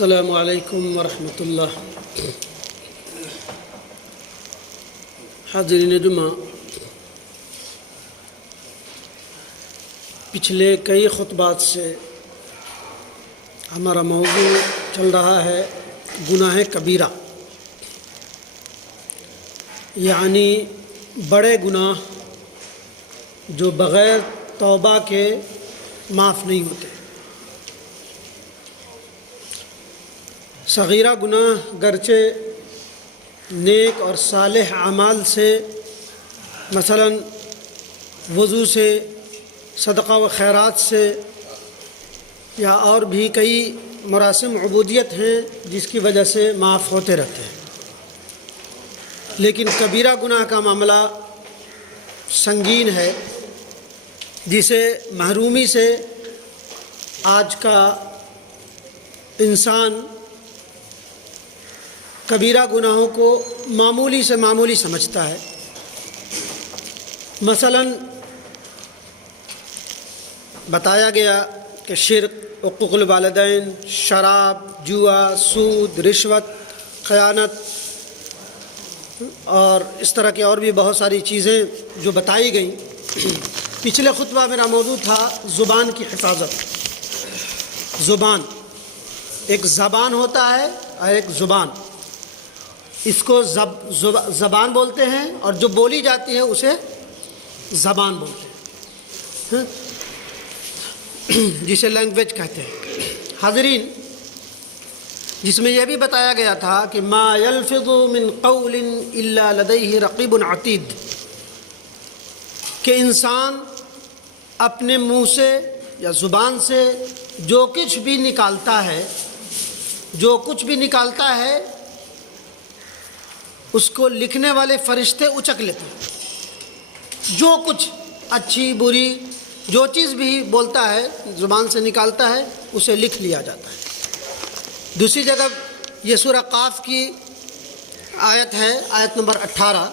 السلام علیکم ورحمۃ اللہ۔ حاضرین جمعہ، پچھلے کئی خطبات سے ہمارا موضوع چل رہا ہے گناہ کبیرہ، یعنی بڑے گناہ جو بغیر توبہ کے معاف نہیں ہوتے۔ صغیرہ گناہ گرچہ نیک اور صالح اعمال سے، مثلا وضو سے، صدقہ و خیرات سے، یا اور بھی کئی مراسم عبودیت ہیں جس کی وجہ سے معاف ہوتے رہتے ہیں، لیکن کبیرہ گناہ کا معاملہ سنگین ہے، جسے محرومی سے آج کا انسان کبیرہ گناہوں کو معمولی سے معمولی سمجھتا ہے۔ مثلا بتایا گیا کہ شرک، عقوق الوالدین، شراب، جوا، سود، رشوت، خیانت اور اس طرح کی اور بھی بہت ساری چیزیں جو بتائی گئیں۔ پچھلے خطبہ میرا موضوع تھا زبان کی حفاظت۔ زبان، ایک زبان ہوتا ہے اور ایک زبان، اس کو زبان بولتے ہیں، اور جو بولی جاتی ہے اسے زبان بولتے ہیں، جسے لینگویج کہتے ہیں۔ حاضرین، جس میں یہ بھی بتایا گیا تھا کہ ما یلفظ من قول الا لدیہ رقیب عتید، کہ انسان اپنے منہ سے یا زبان سے جو کچھ بھی نکالتا ہے اس کو لکھنے والے فرشتے اچک لیتے ہیں۔ جو کچھ اچھی بری جو چیز بھی بولتا ہے، زبان سے نکالتا ہے، اسے لکھ لیا جاتا ہے۔ دوسری جگہ یہ سورہ قاف کی آیت ہے، آیت نمبر 18۔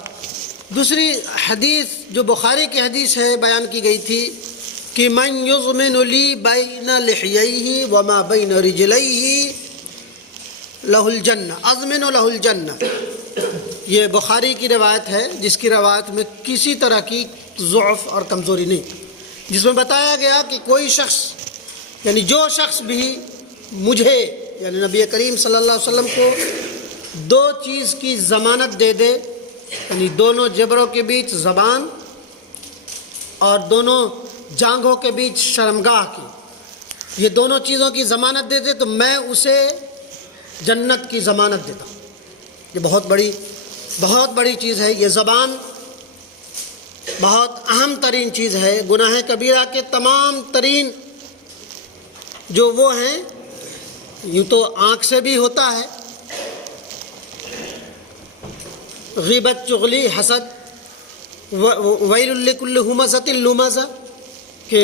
دوسری حدیث جو بخاری کی حدیث ہے بیان کی گئی تھی کہ من یضمن لی بین لحییہ وما بین رجلیہ لہ الجنہ، اضمن لہ الجنہ۔ یہ بخاری کی روایت ہے، جس کی روایت میں کسی طرح کی ضعف اور کمزوری نہیں، جس میں بتایا گیا کہ کوئی شخص، یعنی جو شخص بھی مجھے یعنی نبی کریم صلی اللہ علیہ وسلم کو دو چیز کی ضمانت دے دے، یعنی دونوں جبروں کے بیچ زبان اور دونوں جانگھوں کے بیچ شرمگاہ کی، یہ دونوں چیزوں کی ضمانت دے دے تو میں اسے جنت کی ضمانت دیتا ہوں۔ یہ بہت بڑی چیز ہے۔ یہ زبان بہت اہم ترین چیز ہے۔ گناہ کبیرہ کے تمام ترین جو وہ ہیں، یوں تو آنکھ سے بھی ہوتا ہے، غیبت، چغلی، حسد، ویل لکل ہمزۃ لمزہ، کہ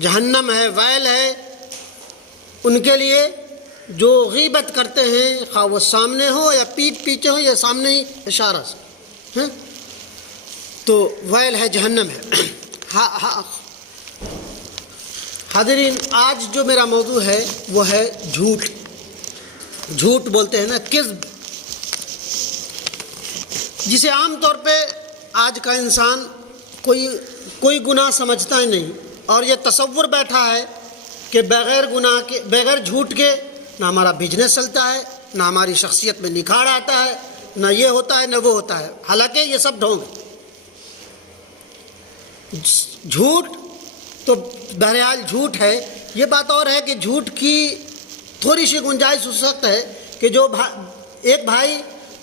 جہنم ہے، ویل ہے ان کے لیے جو غیبت کرتے ہیں، خواہ وہ سامنے ہو یا پیٹھ پیچھے ہو یا سامنے ہی اشارہ سے، تو ویل ہے، جہنم ہے۔ حاضرین، آج جو میرا موضوع ہے وہ ہے جھوٹ۔ جھوٹ بولتے ہیں نا، کذب، جسے عام طور پہ آج کا انسان کوئی گناہ سمجھتا ہی نہیں، اور یہ تصور بیٹھا ہے کہ بغیر جھوٹ کے نہ ہمارا بزنس چلتا ہے، نہ ہماری شخصیت میں نکھار آتا ہے، نہ یہ ہوتا ہے نہ وہ ہوتا ہے۔ حالانکہ یہ سب ڈھونگ ہے۔ جھوٹ تو بہرحال جھوٹ ہے۔ یہ بات اور ہے کہ جھوٹ کی تھوڑی سی گنجائش ہو سکتا ہے کہ جو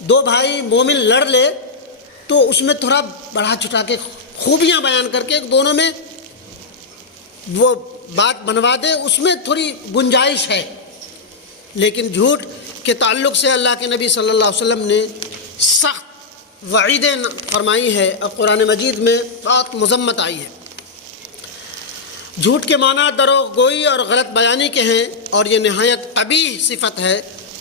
دو بھائی مومن لڑ لے تو اس میں تھوڑا بڑھا چٹا کے خوبیاں بیان کر کے دونوں میں وہ بات بنوا دے، اس میں تھوڑی گنجائش ہے۔ لیکن جھوٹ کے تعلق سے اللہ کے نبی صلی اللہ علیہ وسلم نے سخت وعیدیں فرمائی ہے، اور قرآن مجید میں بہت مذمت آئی ہے۔ جھوٹ کے معنی دروغ گوئی اور غلط بیانی کے ہیں، اور یہ نہایت قبیح صفت ہے۔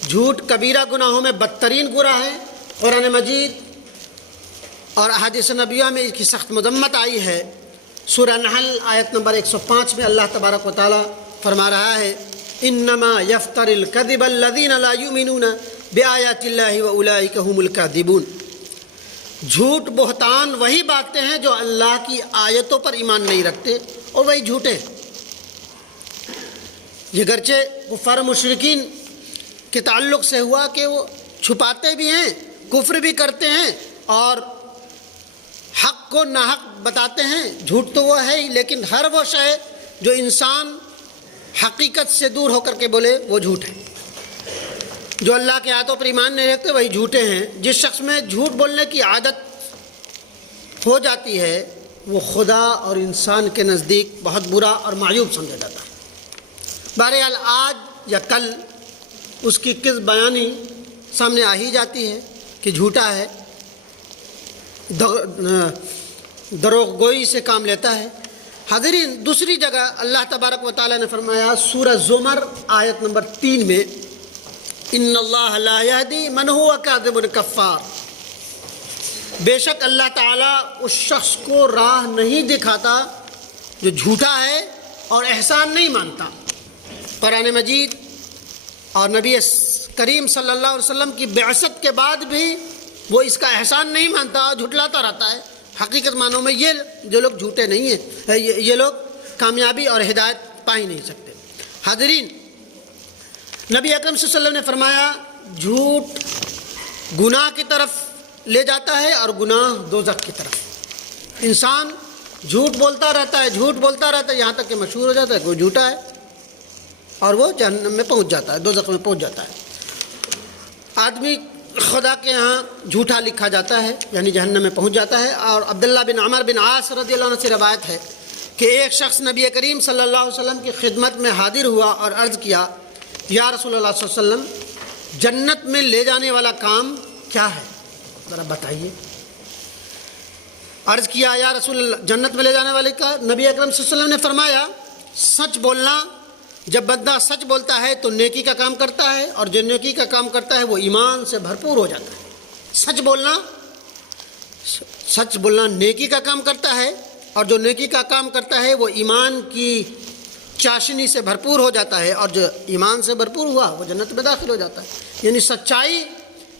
جھوٹ کبیرہ گناہوں میں بدترین گناہ ہے۔ قرآن مجید اور احادیث نبویہ میں اس کی سخت مذمت آئی ہے۔ سورہ نحل آیت نمبر 105 میں اللہ تبارک و تعالیٰ فرما رہا ہے انما یفتر الکذب الذین لا یؤمنون بآیات اللہ واولئک هم الکاذبون، جھوٹ بہتان وہی باندھتے ہیں جو اللہ کی آیتوں پر ایمان نہیں رکھتے اور وہی جھوٹے ہیں۔ یہ گرچہ کفار مشرکین کے تعلق سے ہوا کہ وہ چھپاتے بھی ہیں، کفر بھی کرتے ہیں اور حق کو ناحق بتاتے ہیں، جھوٹ تو وہ ہے ہی، لیکن ہر وہ شے جو انسان حقیقت سے دور ہو کر کے بولے وہ جھوٹ ہے۔ جو اللہ کے آیتوں پر ایمان نہیں رکھتے وہی جھوٹے ہیں۔ جس شخص میں جھوٹ بولنے کی عادت ہو جاتی ہے وہ خدا اور انسان کے نزدیک بہت برا اور معیوب سمجھا جاتا ہے۔ بہرحال آج یا کل اس کی کس بیانی سامنے آ ہی جاتی ہے کہ جھوٹا ہے، دروغ گوئی سے کام لیتا ہے۔ حاضرین، دوسری جگہ اللہ تبارک و تعالیٰ نے فرمایا سورہ زمر آیت نمبر 3 میں، ان اللہ لا یہدی من هو کاذب کفار، بے شک اللہ تعالیٰ اس شخص کو راہ نہیں دکھاتا جو جھوٹا ہے اور احسان نہیں مانتا۔ قرآن مجید اور نبی کریم صلی اللہ علیہ وسلم کی بعثت کے بعد بھی وہ اس کا احسان نہیں مانتا، جھٹلاتا رہتا ہے۔ حقیقت معنوں میں یہ جو لوگ جھوٹے نہیں ہیں، یہ لوگ کامیابی اور ہدایت پا ہی نہیں سکتے۔ حاضرین، نبی اکرم صلی اللہ علیہ وسلم نے فرمایا جھوٹ گناہ کی طرف لے جاتا ہے اور گناہ دوزخ کی طرف۔ انسان جھوٹ بولتا رہتا ہے، جھوٹ بولتا رہتا ہے، یہاں تک کہ مشہور ہو جاتا ہے کہ وہ جھوٹا ہے اور وہ جہنم میں پہنچ جاتا ہے، دوزخ میں پہنچ جاتا ہے۔ آدمی خدا کے ہاں جھوٹا لکھا جاتا ہے، یعنی جہنم میں پہنچ جاتا ہے۔ اور عبداللہ بن عمر بن عاص رضی اللہ عنہ سے روایت ہے کہ ایک شخص نبی کریم صلی اللہ علیہ وسلم کی خدمت میں حاضر ہوا اور عرض کیا، یا رسول اللہ صلی اللہ علیہ وسلم، جنت میں لے جانے والا کام کیا ہے، ذرا بتائیے۔ عرض کیا، یا رسول اللہ، جنت میں لے جانے والے کا؟ نبی اکرم صلی اللہ علیہ وسلم نے فرمایا سچ بولنا۔ جب بندہ سچ بولتا ہے تو نیکی کا کام کرتا ہے، اور جو نیکی کا کام کرتا ہے وہ ایمان سے بھرپور ہو جاتا ہے۔ سچ بولنا نیکی کا کام کرتا ہے، اور جو نیکی کا کام کرتا ہے وہ ایمان کی چاشنی سے بھرپور ہو جاتا ہے، اور جو ایمان سے بھرپور ہوا وہ جنت میں داخل ہو جاتا ہے۔ یعنی سچائی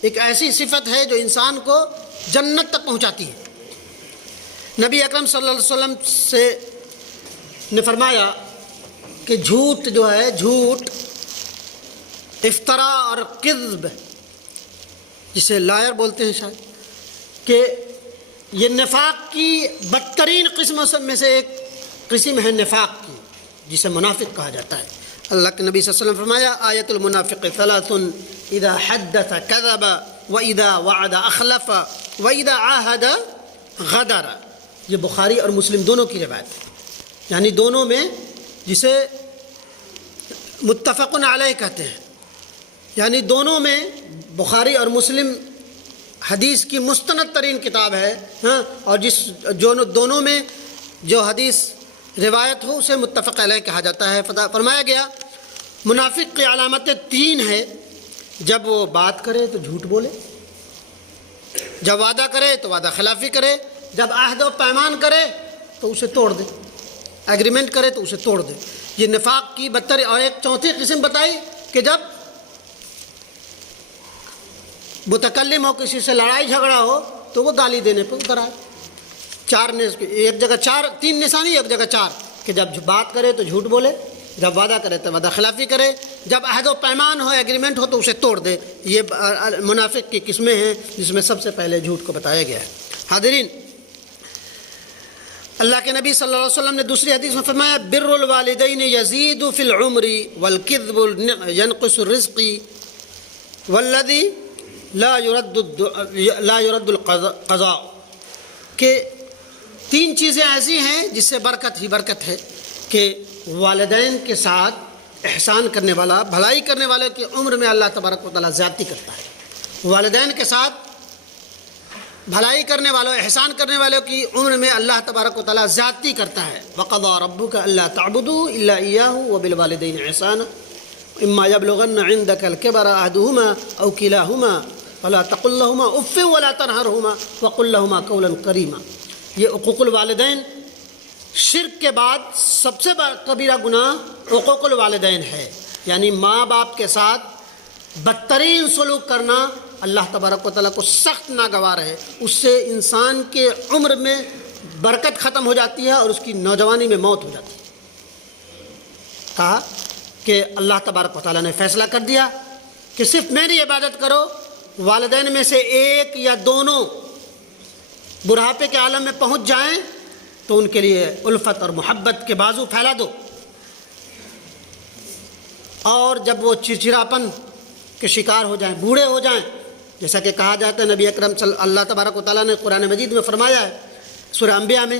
ایک ایسی صفت ہے جو انسان کو جنت تک پہنچاتی ہے۔ نبی اکرم صلی اللہ علیہ وسلم سے نے فرمایا کہ جھوٹ جو ہے، جھوٹ، افطرا اور کذب، جسے لائر بولتے ہیں شاید، کہ یہ نفاق کی بدترین قسموں میں سے ایک قسم ہے نفاق کی، جسے منافق کہا جاتا ہے۔ اللہ کے نبی صلی اللہ علیہ وسلم فرمایا آیت المنافق ثلاث اذا حدث كذب واذا وعد اخلف واذا عاهد غدر۔ یہ بخاری اور مسلم دونوں کی روایت ہے، یعنی دونوں میں، جسے متفق علیہ کہتے ہیں، یعنی دونوں میں، بخاری اور مسلم حدیث کی مستند ترین کتاب ہے، اور دونوں میں جو حدیث روایت ہو اسے متفق علیہ کہا جاتا ہے۔ فرمایا گیا منافق کی علامتیں 3 ہیں، جب وہ بات کرے تو جھوٹ بولے، جب وعدہ کرے تو وعدہ خلافی کرے، جب عہد و پیمان کرے تو اسے توڑ دے، ایگریمنٹ کرے تو اسے توڑ دے۔ یہ نفاق کی بدتر۔ اور ایک چوتھی قسم بتائی کہ جب متکلم ہو، کسی سے لڑائی جھگڑا ہو تو وہ گالی دینے پہ اتر آئے۔ ایک جگہ 3 نشانی، ایک جگہ 4، کہ جب بات کرے تو جھوٹ بولے، جب وعدہ کرے تو وعدہ خلافی کرے، جب عہد و پیمان ہو، ایگریمنٹ ہو تو اسے توڑ دے۔ یہ منافق کی قسمیں ہیں، جس میں سب سے پہلے جھوٹ کو بتایا گیا ہے۔ حاضرین، اللہ کے نبی صلی اللہ علیہ وسلم نے دوسری حدیث میں فرمایا بر الوالدین یزید فی العمر والکذب ینقص الرزق والذی لا يرد القضاء، کہ 3 چیزیں ایسی ہیں جس سے برکت ہی برکت ہے، کہ والدین کے ساتھ احسان کرنے والا، بھلائی کرنے والے کی عمر میں اللہ تبارک و تعالیٰ زیادتی کرتا ہے۔ والدین کے ساتھ بھلائی کرنے والوں، احسان کرنے والوں کی عمر میں اللہ تبارک و تعالیٰ زیادتی کرتا ہے۔ وَقَضَىٰ رَبُّكَ أَلَّا تَعْبُدُوا إِلَّا إِيَّاهُ وَبِالْوَالِدَيْنِ إِحْسَانًا إِمَّا يَبْلُغَنَّ عِندَكَ الْكِبَرَ أَحَدُهُمَا أَوْ كِلَاهُمَا فَلَا تَقُل لَّهُمَا أُفٍّ وَلَا تَنْهَرْهُمَا وَقُل لَّهُمَا قَوْلًا كَرِيمًا۔ یہ حقوق الوالدین شرک کے بعد سب سے کبیرہ گناہ حقوق الوالدین ہے۔ یعنی ماں باپ کے ساتھ بدترین سلوک کرنا اللہ تبارک و تعالیٰ کو سخت ناگوار ہے. اس سے انسان کے عمر میں برکت ختم ہو جاتی ہے اور اس کی نوجوانی میں موت ہو جاتی ہے. کہا کہ اللہ تبارک و تعالیٰ نے فیصلہ کر دیا کہ صرف میری عبادت کرو. والدین میں سے ایک یا دونوں بڑھاپے کے عالم میں پہنچ جائیں تو ان کے لیے الفت اور محبت کے بازو پھیلا دو. اور جب وہ چڑچڑاپن کے شکار ہو جائیں، بوڑھے ہو جائیں، جیسا کہ کہا جاتا ہے نبی اکرم صلی اللہ تبارک و تعالیٰ نے قرآن مجید میں فرمایا ہے سورہ انبیاء میں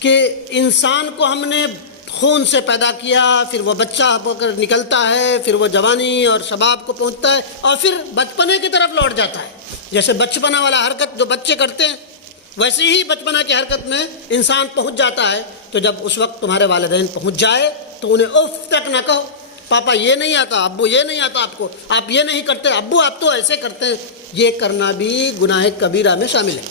کہ انسان کو ہم نے خون سے پیدا کیا، پھر وہ بچہ ہو کر نکلتا ہے، پھر وہ جوانی اور شباب کو پہنچتا ہے اور پھر بچپنے کی طرف لوٹ جاتا ہے. جیسے بچپنا والا حرکت جو بچے کرتے ہیں ویسے ہی بچپنا کی حرکت میں انسان پہنچ جاتا ہے. تو جب اس وقت تمہارے والدین پہنچ جائے تو انہیں اف تک نہ کہو، پاپا یہ نہیں آتا، ابو یہ نہیں آتا آپ کو، آپ یہ نہیں کرتے، ابو آپ تو ایسے کرتے ہیں. یہ کرنا بھی گناہ کبیرہ میں شامل ہے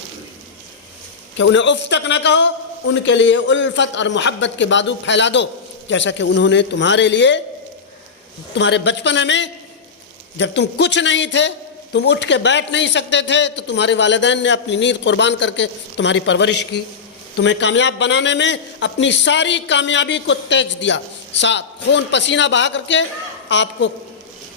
کہ انہیں اف تک نہ کہو. ان کے لیے الفت اور محبت کے بازو پھیلا دو، جیسا کہ انہوں نے تمہارے لیے تمہارے بچپن میں جب تم کچھ نہیں تھے، تم اٹھ کے بیٹھ نہیں سکتے تھے، تو تمہارے والدین نے اپنی نیند قربان کر کے تمہاری پرورش کی، تمہیں کامیاب بنانے میں اپنی ساری کامیابی کو تیج دیا، ساتھ خون پسینہ بہا کر کے آپ کو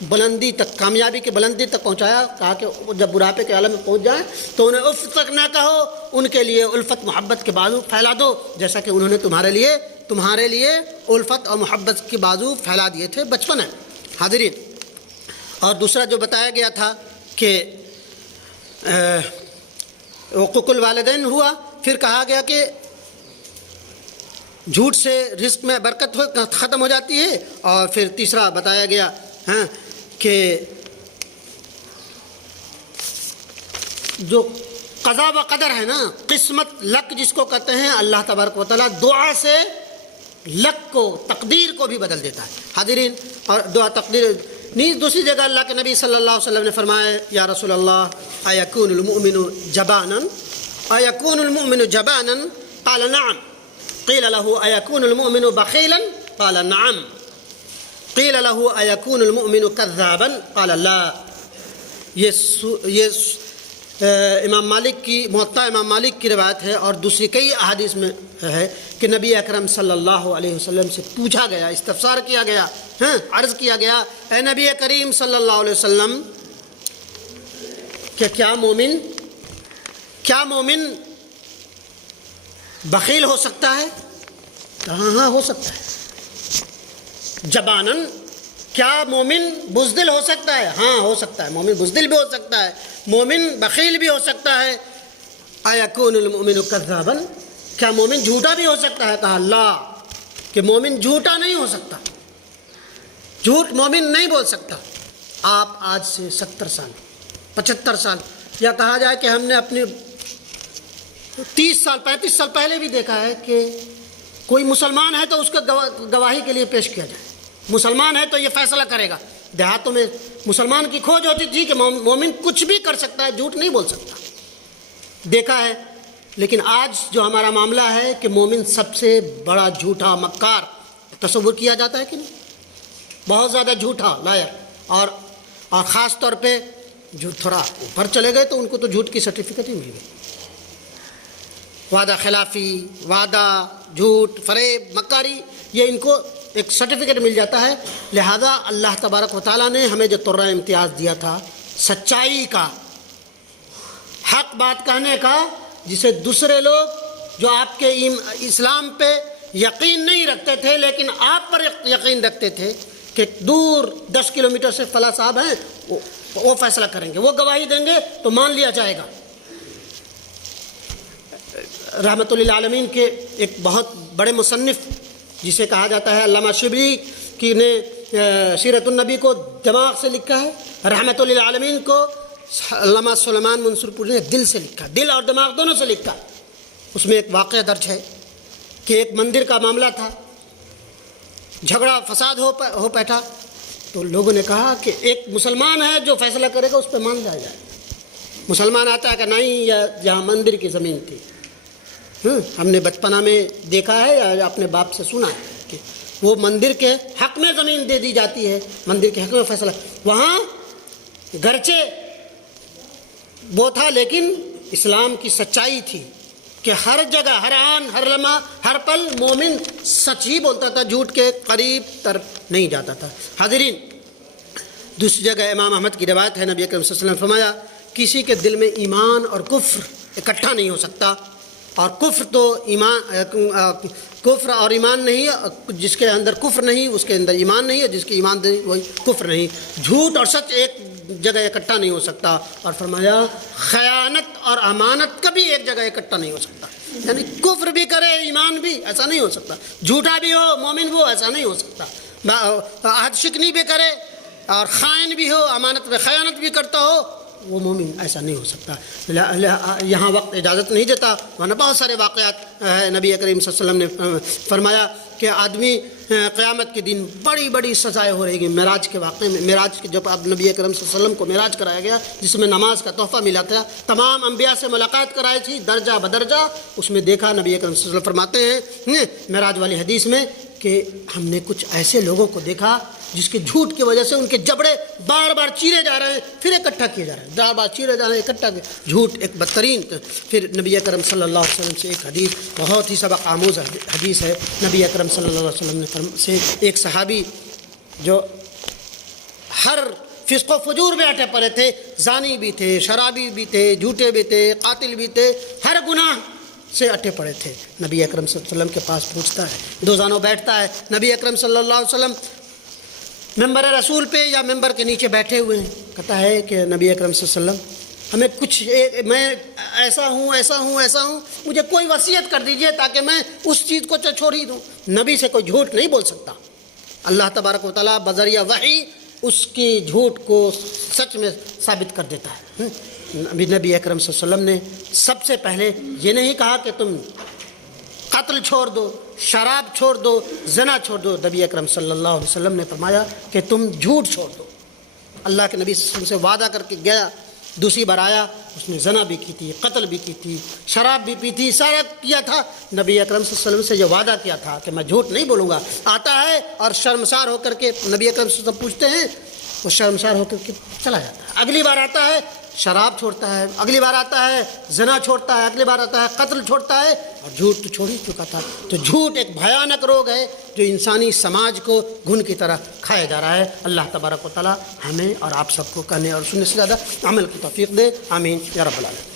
بلندی تک، کامیابی کی بلندی تک پہنچایا. کہا کہ جب بڑھاپے کے عالم میں پہنچ جائیں تو انہیں اف تک نہ کہو، ان کے لیے الفت محبت کے بازو پھیلا دو، جیسا کہ انہوں نے تمہارے لیے الفت اور محبت کے بازو پھیلا دیے تھے بچپن ہے. حاضرین، اور دوسرا جو بتایا گیا تھا کہ حقوق الوالدین ہوا، پھر کہا گیا کہ جھوٹ سے رزق میں برکت ختم ہو جاتی ہے. اور پھر تیسرا بتایا گیا کہ جو قضا و قدر ہے نا، قسمت لک جس کو کہتے ہیں، اللہ تبارک و تعالیٰ دعا سے لک کو، تقدیر کو بھی بدل دیتا ہے. حاضرین، اور دعا تقدیر نیز دوسری جگہ اللہ کے نبی صلی اللہ علیہ وسلم نے فرمایا، یا رسول اللہ ایکون المؤمن جبانا، ایکون المؤمن جبانا؟ قال نعم. قیل له ایکون المؤمن بخیلا؟ قال نعم. قیل له ایکون المؤمن کذابا؟ قال لا. یہ امام مالک کی موطا امام مالک کی روایت ہے، اور دوسری کئی احادیث میں ہے کہ نبی اکرم صلی اللہ علیہ وسلم سے پوچھا گیا، استفسار کیا گیا، عرض کیا گیا، اے نبی کریم صلی اللہ علیہ وسلم کہ کیا مومن بخیل ہو سکتا ہے؟ ہاں ہو سکتا ہے. جبانن، کیا مومن بزدل ہو سکتا ہے؟ ہاں ہو سکتا ہے، مومن بزدل بھی ہو سکتا ہے، مومن بخیل بھی ہو سکتا ہے. ایکون المؤمن کذابا، کیا مومن جھوٹا بھی ہو سکتا ہے؟ کہا لا، کہ مومن جھوٹا نہیں ہو سکتا، جھوٹ مومن نہیں بول سکتا. آپ آج سے 70 سال 75 سال یا کہا جائے کہ ہم نے اپنے 30 سال 35 سال پہلے بھی دیکھا ہے کہ کوئی مسلمان ہے تو اس کو گواہی کے لیے پیش کیا جائے، مسلمان ہے تو یہ فیصلہ کرے گا. دیہاتوں میں مسلمان کی کھوج ہوتی تھی کہ مومن کچھ بھی کر سکتا ہے، جھوٹ نہیں بول سکتا، دیکھا ہے. لیکن آج جو ہمارا معاملہ ہے کہ مومن سب سے بڑا جھوٹا مکار تصور کیا جاتا ہے کہ نہیں، بہت زیادہ جھوٹا لائق، اور خاص طور پہ جو تھوڑا اوپر چلے گئے تو ان کو تو جھوٹ کی سرٹیفکیٹ ہی مل گئی. وعدہ خلافی، وعدہ، جھوٹ، فریب، مکاری، یہ ان کو ایک سرٹیفکیٹ مل جاتا ہے. لہذا اللہ تبارک و تعالیٰ نے ہمیں جو طرح امتیاز دیا تھا سچائی کا، حق بات کہنے کا، جسے دوسرے لوگ جو آپ کے اسلام پہ یقین نہیں رکھتے تھے لیکن آپ پر یقین رکھتے تھے کہ دور 10 کلومیٹر سے فلاں صاحب ہیں، وہ فیصلہ کریں گے، وہ گواہی دیں گے تو مان لیا جائے گا. رحمۃ للعالمین کے ایک بہت بڑے مصنف جسے کہا جاتا ہے علامہ شبلی کی نے سیرت النبی کو دماغ سے لکھا ہے، رحمۃ للعالمین کو علامہ سلیمان منصور پوری نے دل سے لکھا، دل اور دماغ دونوں سے لکھا. اس میں ایک واقعہ درج ہے کہ ایک مندر کا معاملہ تھا، جھگڑا فساد ہو بیٹھا، تو لوگوں نے کہا کہ ایک مسلمان ہے جو فیصلہ کرے گا اس پہ مان لیا جائے. مسلمان آتا ہے کہ نہیں، جہاں مندر کی زمین تھی، ہم نے بچپنا میں دیکھا ہے یا اپنے باپ سے سنا ہے کہ وہ مندر کے حق میں زمین دے دی جاتی ہے، مندر کے حق میں فیصلہ، وہاں گرچہ وہ تھا لیکن اسلام کی سچائی تھی کہ ہر جگہ، ہر آن، ہر لمحہ، ہر پل مومن سچ ہی بولتا تھا، جھوٹ کے قریب تر نہیں جاتا تھا۔ حاضرین، دوسری جگہ امام احمد کی روایت ہے، نبی اکرم صلی اللہ علیہ وسلم نے فرمایا کسی کے دل میں ایمان اور کفر اکٹھا نہیں ہو سکتا، اور کفر تو کفر اور ایمان نہیں ہے، جس کے اندر کفر نہیں اس کے اندر ایمان نہیں ہے، جس کے ایمان نہیں وہی کفر نہیں، جھوٹ اور سچ ایک جگہ اکٹھا نہیں ہو سکتا، اور فرمایا خیانت اور امانت کبھی ایک جگہ اکٹھا نہیں ہو سکتا، یعنی کفر بھی کرے ایمان بھی، ایسا نہیں ہو سکتا، جھوٹا بھی ہو مومن بھی ہو، ایسا نہیں ہو سکتا، عہد شکنی بھی کرے اور خائن بھی ہو، امانت میں خیانت بھی کرتا ہو، وہ مومن، ایسا نہیں ہو سکتا۔ یہاں وقت اجازت نہیں دیتا، ورنہ بہت سارے واقعات ہیں۔ نبی کریم صلی اللہ علیہ وسلم نے فرمایا کہ آدمی قیامت کے دن بڑی بڑی سزائیں ہو رہی گی۔ معراج کے واقعے میں، معراج کے جب اب نبی کریم صلی اللہ علیہ وسلم کو معراج کرایا گیا، جس میں نماز کا تحفہ ملا تھا، تمام انبیاء سے ملاقات کرائی تھی درجہ بدرجہ، اس میں دیکھا نبی کریم صلی اللہ علیہ وسلم فرماتے ہیں معراج والی حدیث میں کہ ہم نے کچھ ایسے لوگوں کو دیکھا جس کے جھوٹ کی وجہ سے ان کے جبڑے بار بار چیرے جا رہے ہیں، پھر اکٹھا کیے جا رہے ہیں، بار بار چیرے جا رہے ہیں، اکٹھا جھوٹ ایک بدترین۔ پھر نبی اکرم صلی اللہ علیہ وسلم سے ایک حدیث بہت ہی سبق آموز حدیث ہے۔ نبی اکرم صلی اللہ علیہ وسلم نے سے ایک صحابی جو ہر فسق و فجور میں اٹے پڑے تھے، زانی بھی تھے، شرابی بھی تھے، جھوٹے بھی تھے، قاتل بھی تھے، ہر گناہ سے اٹے پڑے تھے، نبی اکرم صلی اللہ علیہ وسلم کے پاس پوچھتا ہے، دو زانوں بیٹھتا ہے، نبی اکرم صلی اللہ علیہ وسلم ممبر رسول پہ یا ممبر کے نیچے بیٹھے ہوئے ہیں، کہتا ہے کہ نبی اکرم صلی اللہ علیہ وسلم ہمیں کچھ، میں ایسا ہوں، مجھے کوئی وصیت کر دیجئے تاکہ میں اس چیز کو چھوڑ ہی دوں۔ نبی سے کوئی جھوٹ نہیں بول سکتا، اللہ تبارک و تعالیٰ بذریعہ وحی اس کی جھوٹ کو سچ میں ثابت کر دیتا ہے۔ نبی اکرم صلی اللہ علیہ وسلم نے سب سے پہلے یہ نہیں کہا کہ تم قتل چھوڑ دو، شراب چھوڑ دو، زنا چھوڑ دو، نبی اکرم صلی اللہ علیہ وسلم نے فرمایا کہ تم جھوٹ چھوڑ دو۔ اللہ کے نبی صلی اللہ علیہ وسلم سے وعدہ کر کے گیا، دوسری بار آیا، اس نے زنا بھی کی تھی، قتل بھی کی تھی، شراب بھی پی تھی، سارا کیا تھا، نبی اکرم صلی اللہ علیہ وسلم سے یہ وعدہ کیا تھا کہ میں جھوٹ نہیں بولوں گا۔ آتا ہے اور شرمسار ہو کر کے نبی اکرم صلی اللہ علیہ وسلم پوچھتے ہیں، وہ شرمسار ہو کر کے چلا جاتا ہے۔ اگلی بار آتا ہے شراب چھوڑتا ہے، اگلی بار آتا ہے زنا چھوڑتا ہے، اگلی بار آتا ہے قتل چھوڑتا ہے، اور جھوٹ تو چھوڑ ہی چکا تھا۔ تو جھوٹ ایک بھیانک روگ ہے جو انسانی سماج کو گھن کی طرح کھایا جا رہا ہے۔ اللہ تبارک و تعالی ہمیں اور آپ سب کو کرنے اور سننے سے زیادہ عمل کی توفیق دے، آمین یا رب العالمین۔